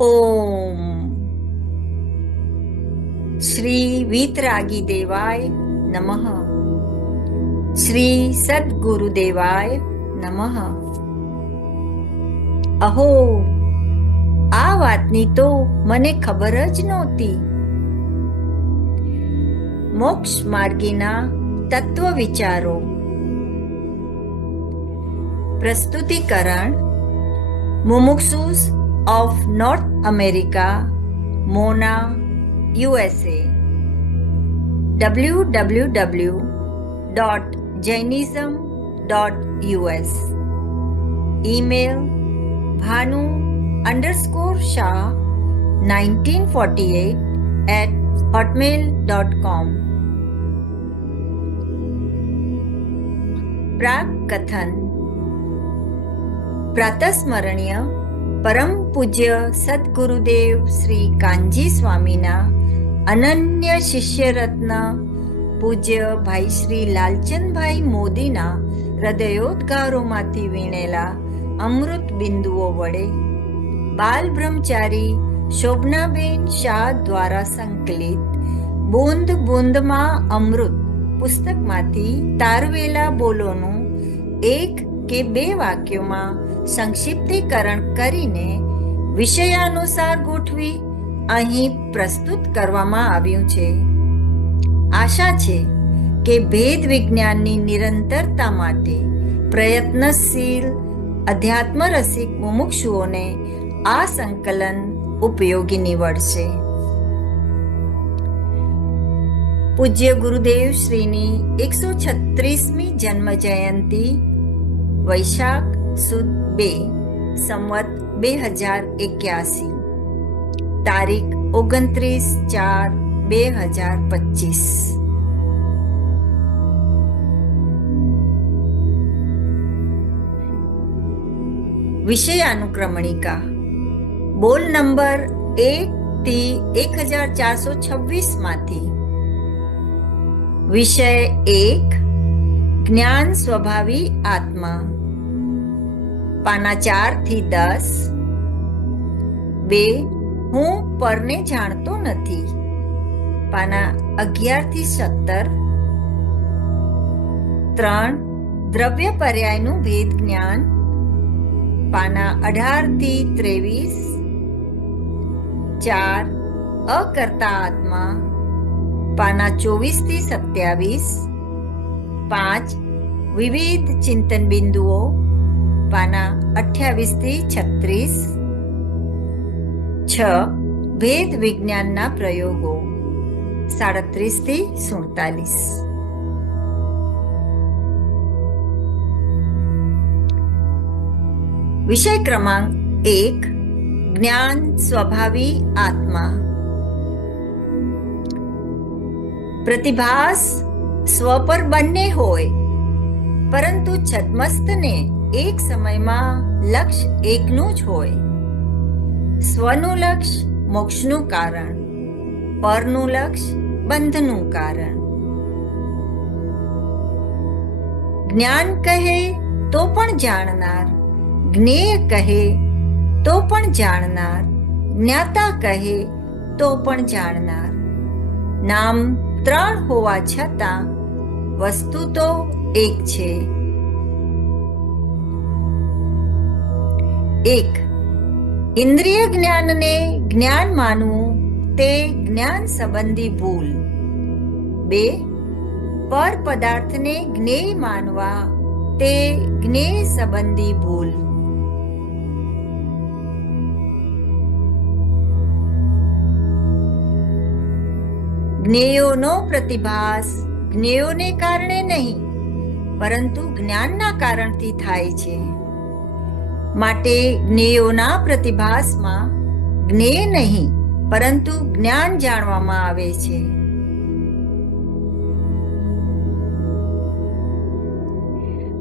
ઓમ. શ્રી વીતરાગી દેવાય નમઃ. શ્રી સદગુરુદેવાય નમઃ. અહો, આ વાતની તો મને ખબર જ નહોતી. મોક્ષ માર્ગીના તત્વ વિચારો. પ્રસ્તુતિકરણ મુમુક્ષુસ of North America Mona USA W W W dot Jainism dot US email Bhanu underscore Shah nineteen forty at at Hotmail dot com પ્રાગ કથન પ્રાતસ્મરણીય પરમ પૂજ્ય સદગુરુદેવ શ્રી કાનજી સ્વામીના અનન્ય શિષ્ય રત્ન પૂજ્ય ભાઈ શ્રી લાલચંદભાઈ મોદીના હૃદયોદ્ગારોમાંથી વીણેલા અમૃત બિંદુઓ વડે બાલ બ્રહ્મચારી શોભનાબેન શાહ દ્વારા સંકલિત બુંદ બુંદમાં અમૃત પુસ્તકમાંથી તારવેલા બોલોનું એક કે બે વાક્યોમાં સંક્ષિપ્તીકરણ કરીને વિષયાનુસાર ગોઠવી અહીં પ્રસ્તુત કરવામાં આવ્યું છે. આશા છે કે ભેદ વિજ્ઞાનની નિરંતરતા માટે પ્રયત્નશીલ અધ્યાત્મ રસિક મુમુક્ષુઓને આ સંકલન ઉપયોગી નીવડશે. પૂજ્ય ગુરુદેવ શ્રીની એકસો છત્રીસમી જન્મ જયંતિ, વૈશાખ સુદ બે, સંવત બે હજાર એક્યાસી. તારીખ ઓગણત્રીસ ચાર બે હજાર પચીસ. વિષયાનુક્રમણિકા, બોલ નંબર એક થી એક હજાર ચારસો છવ્વીસમાંથી વિષય એક, જ્ઞાન સ્વભાવી આત્મા. પાના ચારથી દસ. બે, હું પરને જાણતો નથી. પાના અગિયારથી સત્તર. ત્રણ, દ્રવ્ય પર્યાયનું ભેદ જ્ઞાન. પાના અઢારથી ત્રેવીસ. ચાર, અકર્તા આત્મા. પાના ચોવીસથી સત્યાવીસ. પાંચ, વિવિધ ચિંતન બિંદુઓ. પાના અઠ્યાવીસથી છત્રીસ. છ ભેદ વિજ્ઞાનના પ્રયોગો. સાડત્રીસથી સુડતાલીસ. વિષય ક્રમાંક એક, જ્ઞાન સ્વભાવી આત્મા. પ્રતિભાસ સ્વ પર બંને હોય, પરંતુ છદ્મસ્તને એક સમયમાં લક્ષ્ય એકનું જ હોય. સ્વનું લક્ષ્ય મોક્ષનું કારણ, પરનું લક્ષ્ય બંધનું કારણ. જ્ઞાન કહે તો પણ જાણનાર, જ્ઞેય કહે તો પણ જાણનાર, જ્ઞાતા કહે તો પણ જાણનાર. નામ ત્રણ હોવા છતાં વસ્તુ તો એક છે. એક. ઇન્દ્રિય જ્ઞાનને જ્ઞાન માનવું તે જ્ઞાન સંબંધી ભૂલ. બે. પર પદાર્થને જ્ઞેય માનવા તે જ્ઞેય સંબંધી ભૂલ. જ્ઞેયોનો પ્રતિભાસ જ્ઞેયોને કારણે નહીં, પરંતુ જ્ઞાનના કારણથી થાય છે. માટે જ્ઞેયોના પ્રતિભાસમાં જ્ઞેય નહીં, પરંતુ જ્ઞાન જાણવામાં આવે છે.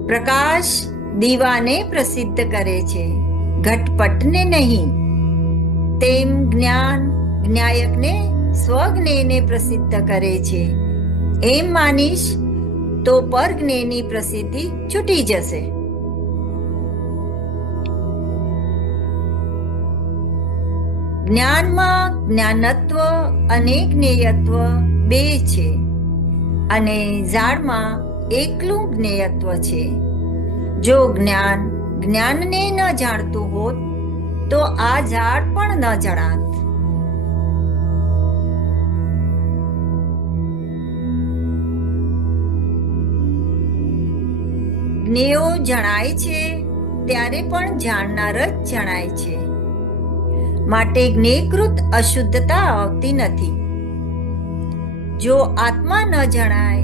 પ્રકાશ દીવાને પ્રસિદ્ધ કરે છે. ઘટપટને નહીં, તેમ જ્ઞાન જ્ઞાયકને સ્વજ્ઞેયને પ્રસિદ્ધ કરે છે. એમ માનીશ, તો પરજ્ઞેયની પ્રસિદ્ધિ છૂટી જશે. જ્ઞાનમાં જ્ઞાનત્વ અને જ્ઞેયત્વ બે છે અને ઝાડમાં એકલું જ્ઞેયત્વ છે. જો જ્ઞાન જ્ઞાનને ન જાણતું હોત, તો આ ઝાડ પણ ન જણાત. જ્ઞેયો જણાય છે, ત્યારે પણ જાણનાર જ જણાય છે. માટે જ્ઞેકૃત અશુદ્ધતા આવતી નથી. જો આત્મા ન જણાય,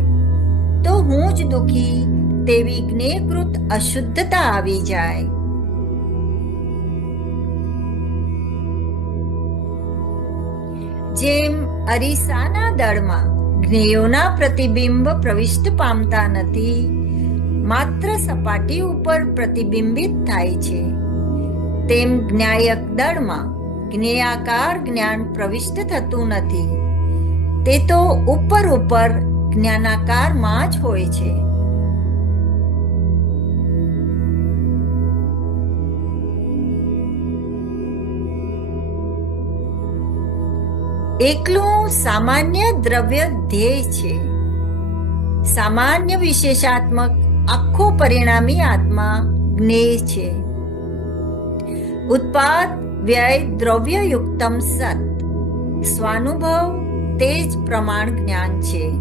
તો હું જ દુખી તેવી જ્ઞેકૃત અશુદ્ધતા આવી જાય. જેમ અરીસાના દળમાં જ્ઞેયોના પ્રતિબિંબ પ્રવિષ્ટ પામતા નથી, માત્ર સપાટી ઉપર પ્રતિબિંબિત થાય છે, તેમ જ્ઞાયક દળમાં જ્ઞેયાકાર જ્ઞાન પ્રવિષ્ટ થતું નથી. તે તો ઉપર ઉપર જ્ઞાનાકારમાં જ હોય છે. એકલું સામાન્ય દ્રવ્ય ધ્યેય છે. સામાન્ય વિશેષાત્મક આખો પરિણામી આત્મા જ્ઞેય છે. ઉત્પાદ વ્યય દ્રવ્યયુક્તમ સત. સ્વાનુભવ તે જ પ્રમાણ જ્ઞાન છે.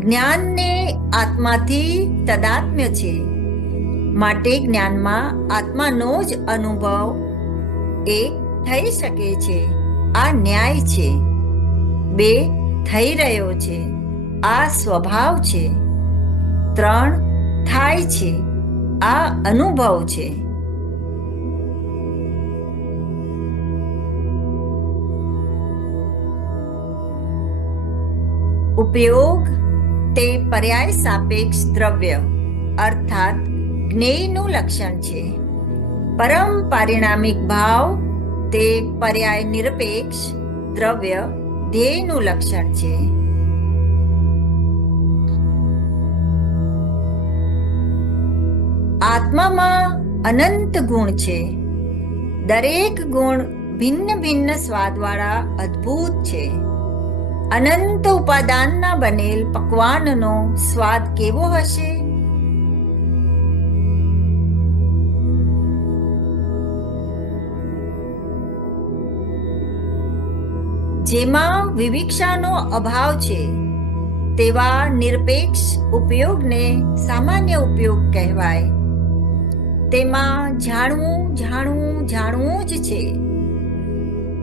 જ્ઞાનને આત્માથી તદાત્મ્ય છે. માટે જ્ઞાનમાં આત્માનો જ અનુભવ એક થઈ શકે છે. આ ન્યાય છે. બે થઈ રહ્યો છે. આ સ્વભાવ છે. ત્રણ થાય છે. આ અનુભવ છે. ઉપયોગ તે પર્યાય સાપેક્ષ દ્રવ્ય, અર્થાત જ્ઞેયનું લક્ષણ છે. પરમ પારિણામિક ભાવ તે પર્યાય નિરપેક્ષ દ્રવ્ય, ધ્યેયનું લક્ષણ છે. આત્મામાં અનંત ગુણ છે. દરેક ગુણ ભિન્ન ભિન્ન સ્વાદવાળા અદ્ભુત છે. અનંત ઉપાદાનના બનેલ પકવાનનો સ્વાદ કેવો હશે? જેમાં વિવિક્ષાનો અભાવ છે, તેવા નિરપેક્ષ ઉપયોગને સામાન્ય ઉપયોગ કહેવાય. તેમાં જાણવું જાણવું જાણવું જ છે.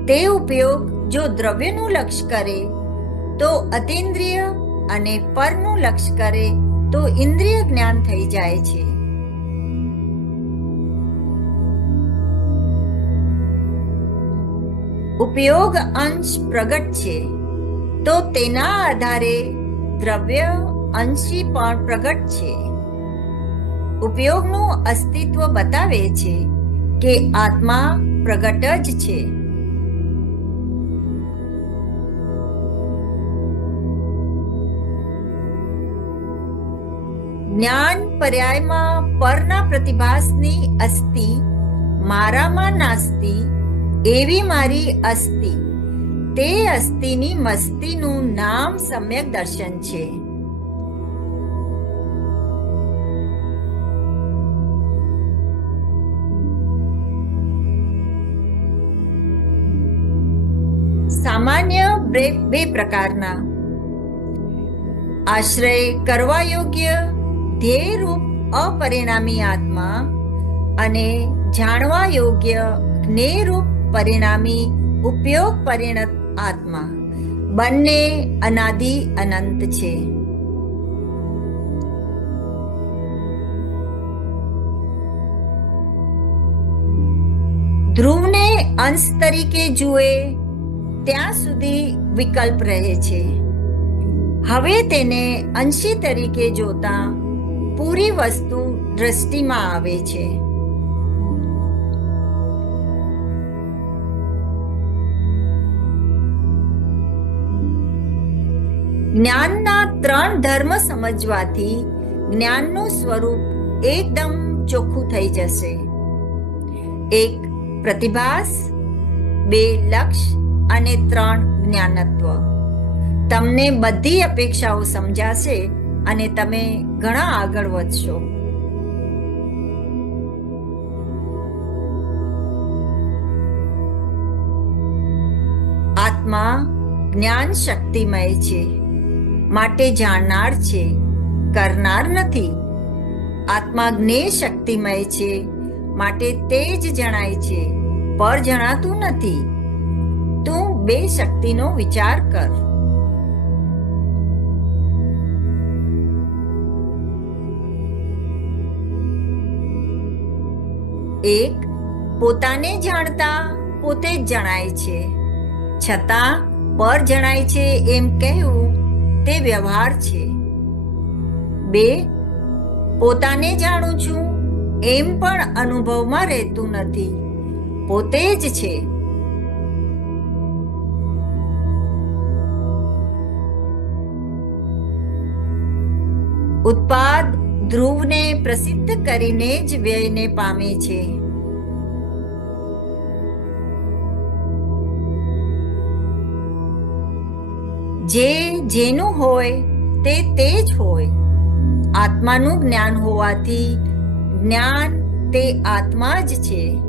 તે ઉપયોગ જો દ્રવ્યનું લક્ષ્ય કરે, તો અતિન્દ્રિય અને પરનું લક્ષ્ય કરે, તો ઇન્દ્રિય જ્ઞાન થઈ જાય છે. ઉપયોગ અંશ પ્રગટ છે, તો તેના આધારે દ્રવ્ય અંશી પણ પ્રગટ છે. ઉપયોગનું અસ્તિત્વ બતાવે છે કે આત્મા પ્રગટ જ છે. જ્ઞાન પર્યાયમાં પરના પ્રતિભાસની અસ્તિ, મારામાં નાસ્તી, એવી મારી અસ્તિ. તે અસ્થિની મસ્તીનું નામ સમ્યક દર્શન છે. સામાન્ય બે પ્રકારના. આશ્રય કરવા યોગ્ય ધ્યેયરૂપ અપરિણામી આત્મા અને જાણવા યોગ્ય, જ્ઞેયરૂપ, પરિણામી ઉપયોગ પરિણત આત્મા. બંને અનાદિ અનંત છે. ધ્રુવને અંશ તરીકે જુએ ત્યાં સુધી વિકલ્પ રહે છે. હવે તેને અંશી તરીકે જોતા પૂરી વસ્તુ દ્રષ્ટિમાં આવે છે. જ્ઞાનના ત્રણ ધર્મ સમજવાથી જ્ઞાનનું સ્વરૂપ એકદમ ચોખ્ખું થઈ જશે. એક પ્રતિભાસ, બે લક્ષ્ય અને ત્રણ જ્ઞાનત્વ. તમને બધી અપેક્ષાઓ સમજાશે અને તમે ઘણા આગળ વધશો. આત્મા જ્ઞાન શક્તિમય છે, માટે જાણનાર છે, કરનાર નથી. આત્મા જ્ઞેય શક્તિમય છે, માટે તે જ જણાય છે, પર જણાતું નથી. બે શક્તિનો વિચાર કર. એક, પોતાને જાણતા પોતે જ જણાય છે. છતાં, પર જણાય છે એમ કહેવું તે વ્યવહાર છે. બે, પોતાને જાણું છું એમ પણ અનુભવમાં રહેતું નથી. પોતે જ છે. ઉત્પાદ ધ્રુવને પ્રસિદ્ધ કરીને જ વ્યયને પામે છે. જે જેનું હોય તે તે જ હોય. આત્માનું જ્ઞાન હોવાથી જ્ઞાન તે આત્મા જ છે.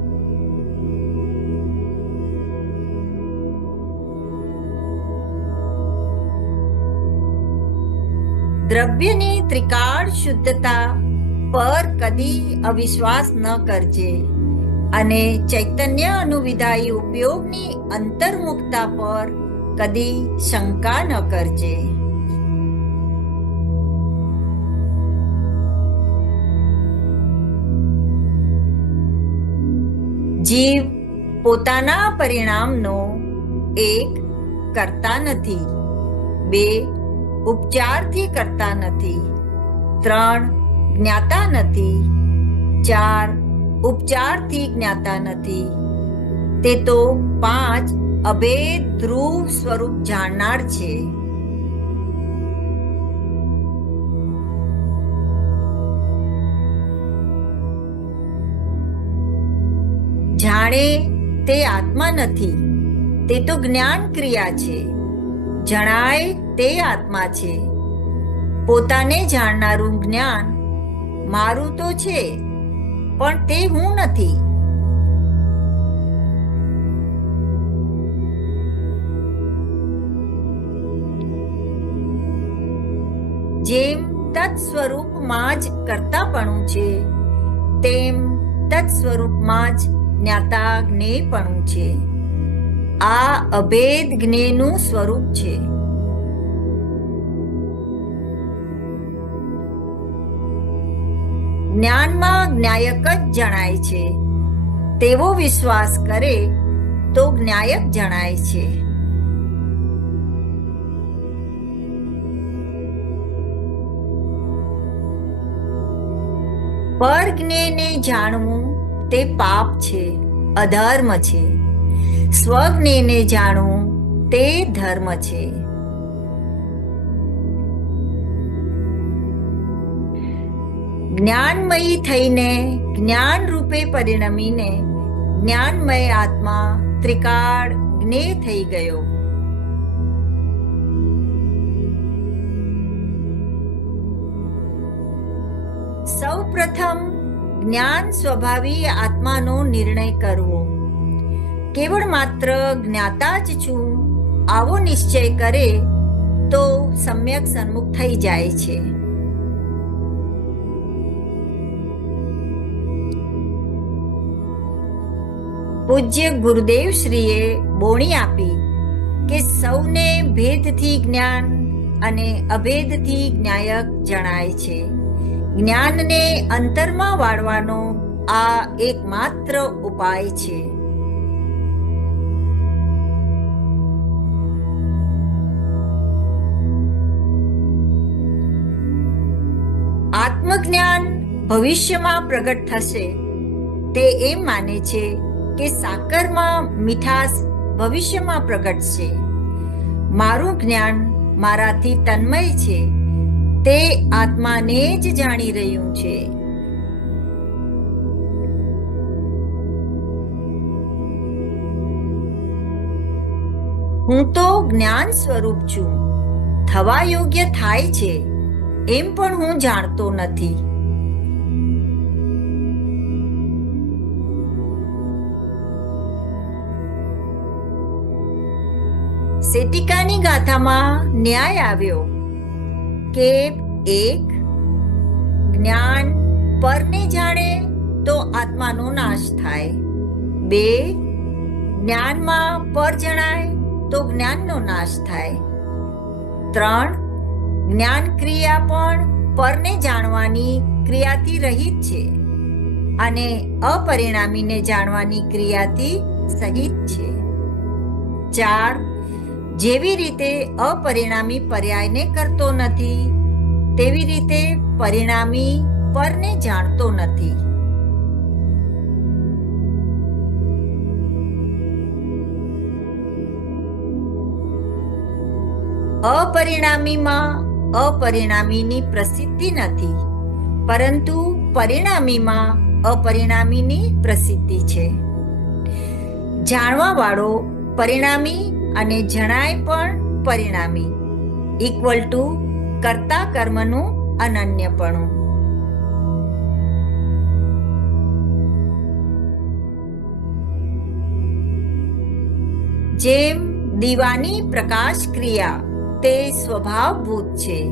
દ્રવ્યની ત્રિકાળ શુદ્ધતા પર કદી અવિશ્વાસ ન કરજે અને ચૈતન્ય અનુવિધાયી ઉપયોગની અંતર્મુખતા પર કદી શંકા ન કરજે. જીવ પોતાના પરિણામનો એક કરતા નથી. બે ઉપચારથી કરતા નથી. ત્રણ, જ્ઞાતા નથી. ચાર, ઉપચારથી જ્ઞાતા નથી. તે તો પાંચ અભેદ ધ્રુવ સ્વરૂપ જાણનાર છે. જાણે તે આત્મા નથી. તે તો જ્ઞાન ક્રિયા છે. જણાય તે આત્મા છે. પોતાને જાણનારું જ્ઞાન મારું તો છે, પણ તે હું નથી. જેમ તત્ સ્વરૂપમાં જ કરતાપણું છે, તેમ તત્ સ્વરૂપમાં જ જ્ઞાતા જ્ઞેયપણું છે. આ અભેદ જ્ઞેયનું સ્વરૂપ છે. જ્ઞાનમાં જ્ઞાયક જ જણાય છે. તેવો વિશ્વાસ કરે તો જ્ઞાયક જણાય છે. પર જ્ઞેયને જાણવું તે પાપ છે, અધર્મ છે. સ્વજ્ઞેને જાણવું તે ધર્મ છે. જ્ઞાનમયી થઈને જ્ઞાન રૂપે પરિણમીને, જ્ઞાનમય આત્મા ત્રિકાળ જ્ઞે થઈ ગયો. સૌ પ્રથમ જ્ઞાન સ્વભાવી આત્માનો નિર્ણય કરવો. કેવળ માત્ર જ્ઞાતા જ છું, આવો નિશ્ચય કરે તો સમ્યક સન્મુખ થઈ જાય છે. પૂજ્ય ગુરુદેવ શ્રીએ બોણી આપી કે સૌને ભેદથી જ્ઞાન અને અભેદથી જ્ઞાયક જણાય છે. જ્ઞાનને અંતરમાં વાળવાનો આ એકમાત્ર ઉપાય છે. આત્મજ્ઞાન ભવિષ્યમાં પ્રગટ થશે, તે એમ માને છે કે સાકરમાં મીઠાશ ભવિષ્યમાં પ્રગટ છે. મારું જ્ઞાન મારાથી તન્મય છે. તે આત્માને જ જાણી રહ્યું છે. હું તો જ્ઞાન સ્વરૂપ છું. થવા યોગ્ય થાય છે. એમ પણ હું જાણતો નથી. સેટિકાની ગાથામાં ન્યાય આવ્યો. કે એક, જ્ઞાન પરને જાણે તો આત્માનો નાશ થાય. બે, જ્ઞાનમાં પર જણાય તો જ્ઞાનનો નાશ થાય. ત્રણ જ્ઞાન ક્રિયા પણ પરને જાણવાની ક્રિયાથી રહિત છે અને અપરિણામીને જાણવાની ક્રિયાથી સહિત છે. ચાર જેવી રીતે અપરિણામી પર્યાયને કરતો નથી, તેવી રીતે પરિણામી પરને જાણતો નથી. અપરિણામીમાં અપરિણામીની પ્રસિદ્ધિ નથી, પરંતુ પરિણામીમાં અપરિણામીની પ્રસિદ્ધિ છે. જાણવા વાળો પરિણામી અને જણાય પણ પરિણામી. ઇક્વલ ટુ કર્તા કર્મનું અનન્યપણું. જેમ દીવાની પ્રકાશ ક્રિયા તે સ્વભાવભૂત છે,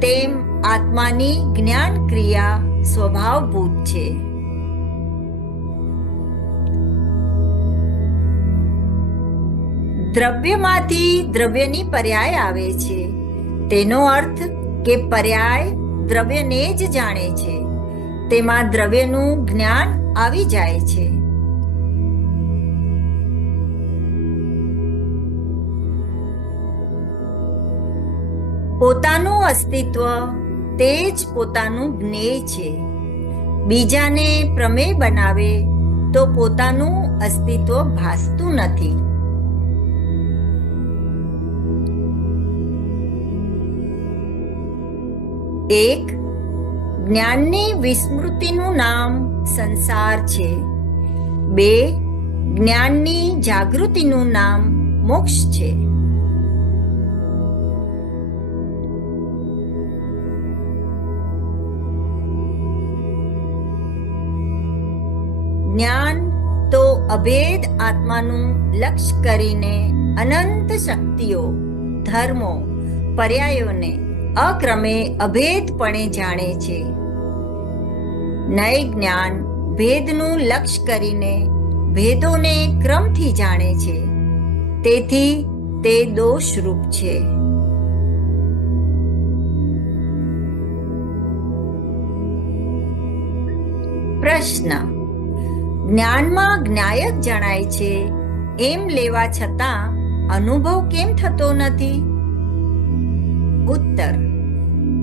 તેમ આત્માની જ્ઞાન ક્રિયા સ્વભાવભૂત છે. દ્રવ્યમાંથી દ્રવ્યની પર્યાય આવે છે. તેનો અર્થ કે પર્યાય દ્રવ્યને જ જાણે છે. તેમાં દ્રવ્યનું જ્ઞાન આવી જાય છે. પોતાનું અસ્તિત્વ તે જ પોતાનું જ્ઞેય છે. બીજાને પ્રમેય બનાવે તો પોતાનું અસ્તિત્વ ભાસતું નથી. એક જ્ઞાનની વિસ્મૃતિનું નામ સંસાર છે. બે જ્ઞાનની જાગૃતિનું નામ મોક્ષ છે. જ્ઞાન તો અભેદ આત્માનું લક્ષ્ય કરીને અનંત શક્તિઓ, ધર્મો, પર્યાયોને અક્રમે અભેદપણે જાણે છે. નય જ્ઞાન ભેદનું લક્ષ્ય કરીને ભેદોને ક્રમથી જાણે છે. તેથી તે દોષરૂપ છે. પ્રશ્ન. જ્ઞાનમાં જ્ઞાયક જણાય છે, એમ લેવા છતાં અનુભવ કેમ થતો નથી? ઉત્તર.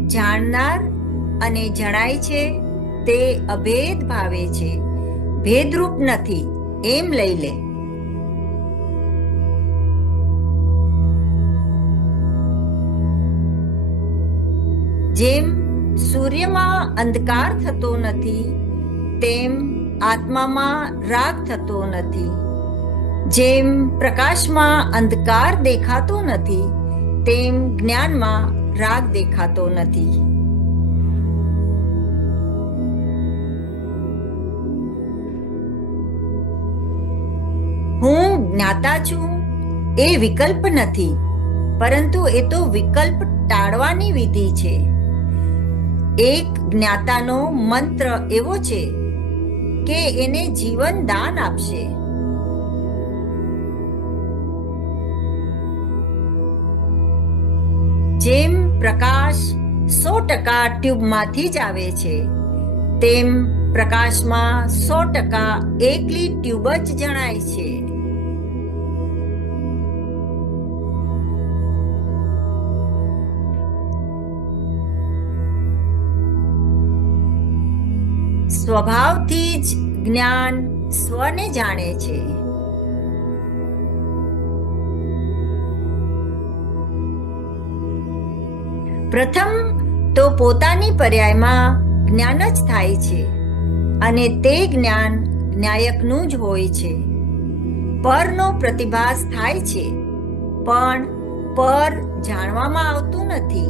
જાણનાર અને જણાય છે, તે અભેદ ભાવે છે. ભેદરૂપ નથી, એમ લઈ લે. જેમ સૂર્યમાં અંધકાર થતો નથી, તેમ આત્મામાં રાગ થતો નથી. જેમ પ્રકાશમાં અંધકાર દેખાતો નથી, તેમ જ્ઞાનમાં રાગ દેખાતો નથી. હું જ્ઞાતા છું એ વિકલ્પ નથી, પરંતુ એ તો વિકલ્પ ટાળવાની વિધિ છે. એક જ્ઞાતાનો મંત્ર એવો છે કે એને જીવન દાન આપશે. જેમ પ્રકાશ સો ટકા ટ્યુબમાંથી જ આવે છે. તેમ પ્રકાશમાં સો ટકા એકલી ટ્યુબ જ જણાય છે. સ્વભાવથી જ જ્ઞાન સ્વને જાણે છે. પ્રથમ તો પોતાની પર્યાયમાં જ્ઞાન જ થાય છે અને તે જ્ઞાન જ્ઞાયકનું જ હોય છે. પરનો પ્રતિભાસ થાય છે, પણ પર જાણવામાં આવતું નથી.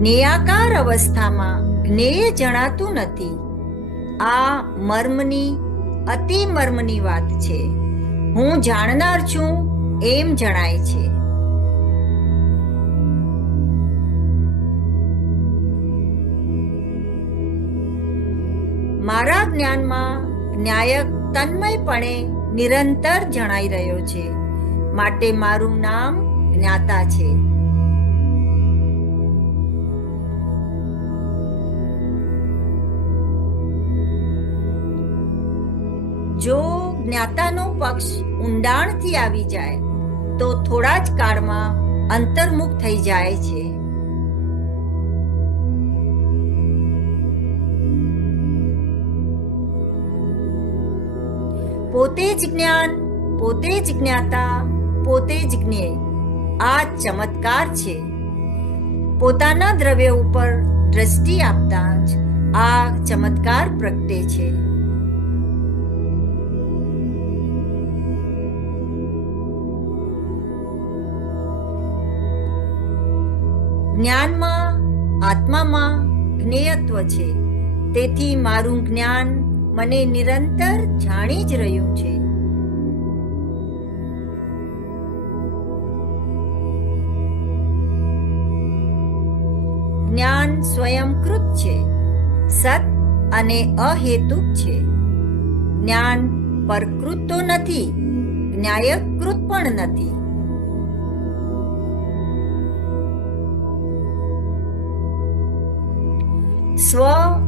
નિયાકાર અવસ્થામાં જ્ઞેય જણાતું નથી. આ મર્મની અતિ મર્મની વાત છે. હું જાણનાર છું, એમ જણાય છે. મારા જ્ઞાનમાં ન્યાયક તન્મયપણે નિરંતર જણાઈ રહ્યો છે. માટે મારું નામ જ્ઞાતા છે. જો જ્ઞાતાનો પક્ષ ઊંડાણથી આવી જાય, તો થોડા જ કાળમાં અંતર્મુખ થઈ જાય છે. પોતે જ જ્ઞાન, પોતે જ જ્ઞાતા, પોતે જ જ્ઞેય, આ ચમત્કાર છે. પોતાના દ્રવ્ય ઉપર દ્રષ્ટિ આપતા જ આ ચમત્કાર પ્રગટે છે. જ્ઞાનમાં, આત્મામાં જ્ઞેયત્વ છે. તેથી મારું જ્ઞાન મને નિરંતર જાણી જ રહ્યું છે. જ્ઞાન સ્વયંકૃત છે, સત અને અહેતુક છે. જ્ઞાન પરકૃત તો નથી, ન્યાયકૃત પણ નથી. સ્વ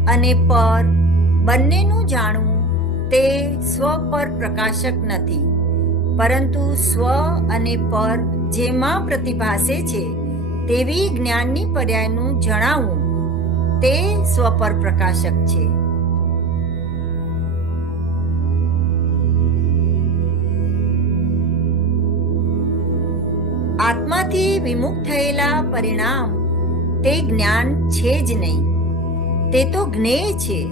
અને પર બંનેનું જાણવું તે સ્વ પર પ્રકાશક નથી. પરંતુ સ્વ અને પર જેમાં પ્રતિભાસે છે તેવી જ્ઞાનની પર્યાયનું જણાવવું તે સ્વ પર પ્રકાશક છે. આત્માથી વિમુખ થયેલા પરિણામ તે જ્ઞાન છે જ નહીં. તે તો જ્ઞેય છે.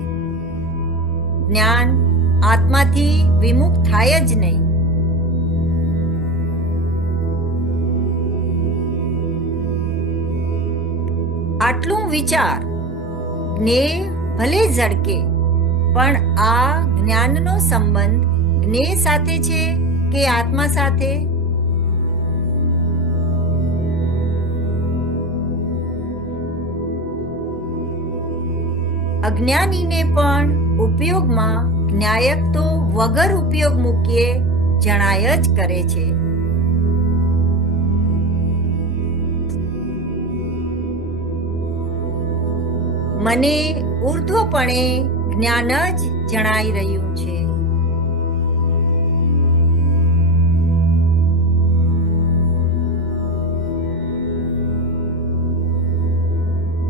જ્ઞાન આત્માથી વિમુખ થાય જ નહીં. આટલું વિચાર જ્ઞેય ભલે ઝડકે પણ આ જ્ઞાનનો સંબંધ જ્ઞેય સાથે છે કે આત્મા સાથે? અજ્ઞાનીને પણ ઉપયોગમાં જ્ઞાયક તો વગર ઉપયોગ મૂકીએ જણાય જ કરે છે. મને ઉર્ધ્વપણે જ્ઞાન જ જણાઈ રહ્યું છે.